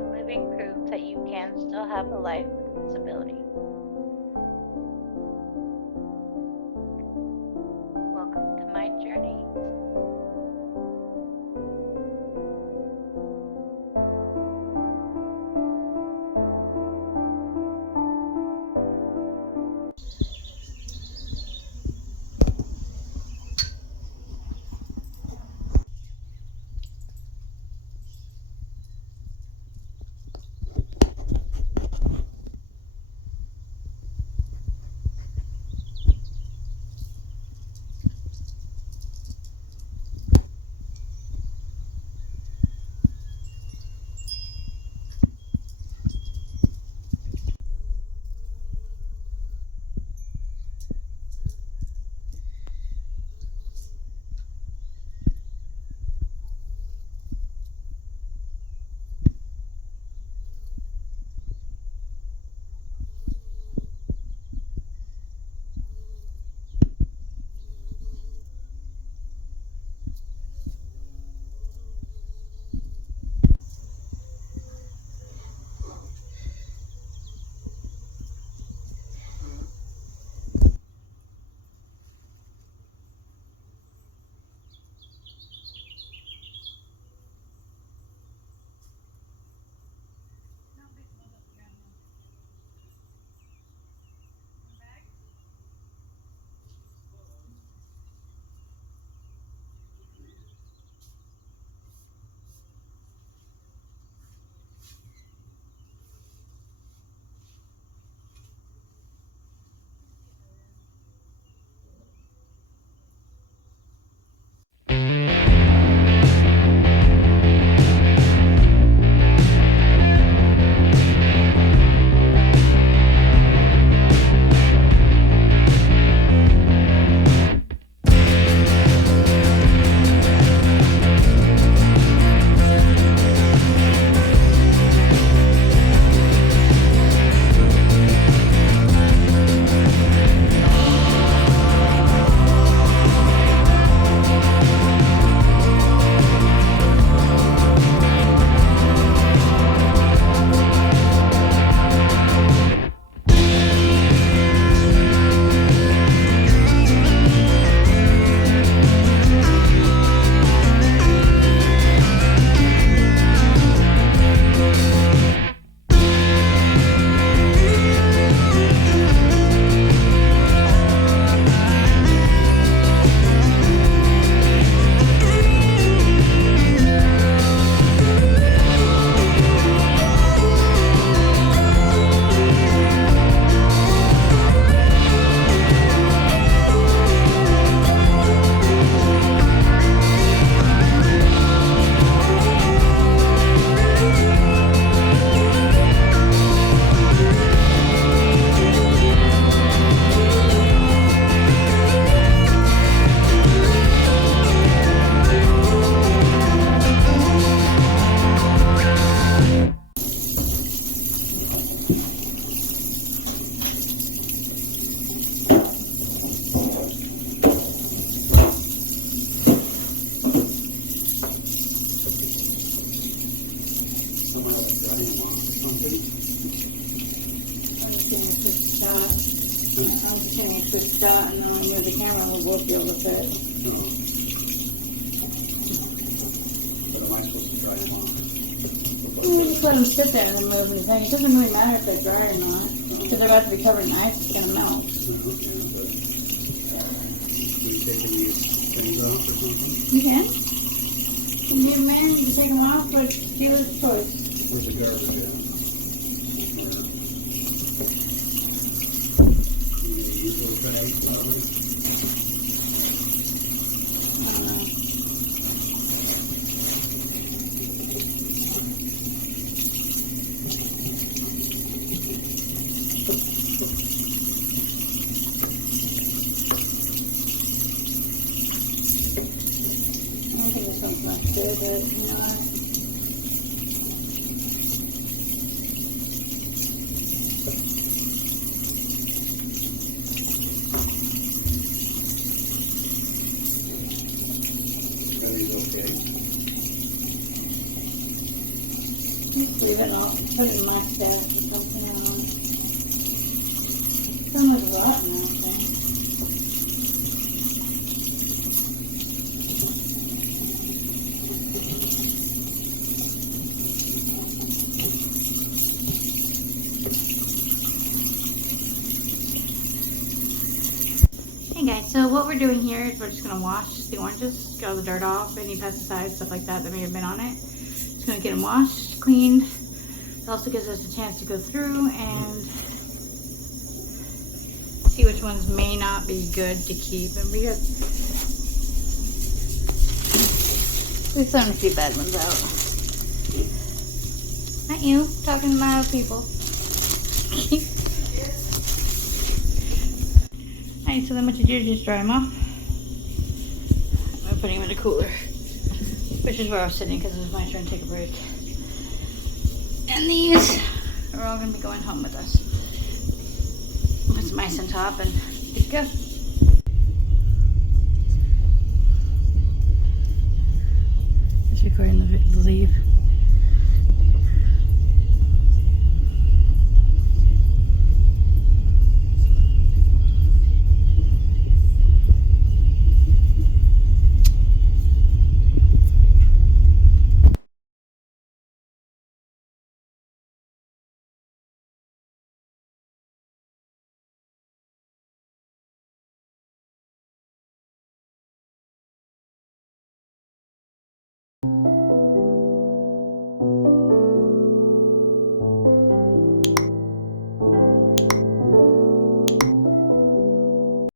living proof that you can still have a life with a disability. Welcome to my journey. Start and then when move the camera, we'll both be able to fit. No. But am I supposed to try it on? We'll just let them sit there and then move the thing. It doesn't really matter if they're dry or not, because they're about to be covered in ice, it's going to melt. Okay, but can you take any things off or something? You can. You can get them in, you can take them off, but dealer's choice. What's the garbage at? Usual tray, probably. I think it's something like this, but you know. leave it off, put it in my stash or something. I don't know. Some was rotten, I think. Hey guys, so what we're doing here is we're just going to wash the oranges, get all the dirt off, any pesticides, stuff like that that may have been on it. Just going to get them washed, cleaned. It also gives us a chance to go through and see which ones may not be good to keep. And we thrown a few bad ones out. Not you, talking to my people. Alright, so then what you do is just dry them off. I'm putting them in the cooler, which is where I was sitting because it was my turn to take a break. And these are all going to be going home with us. Put some ice on top and good to go. Just recording the leave.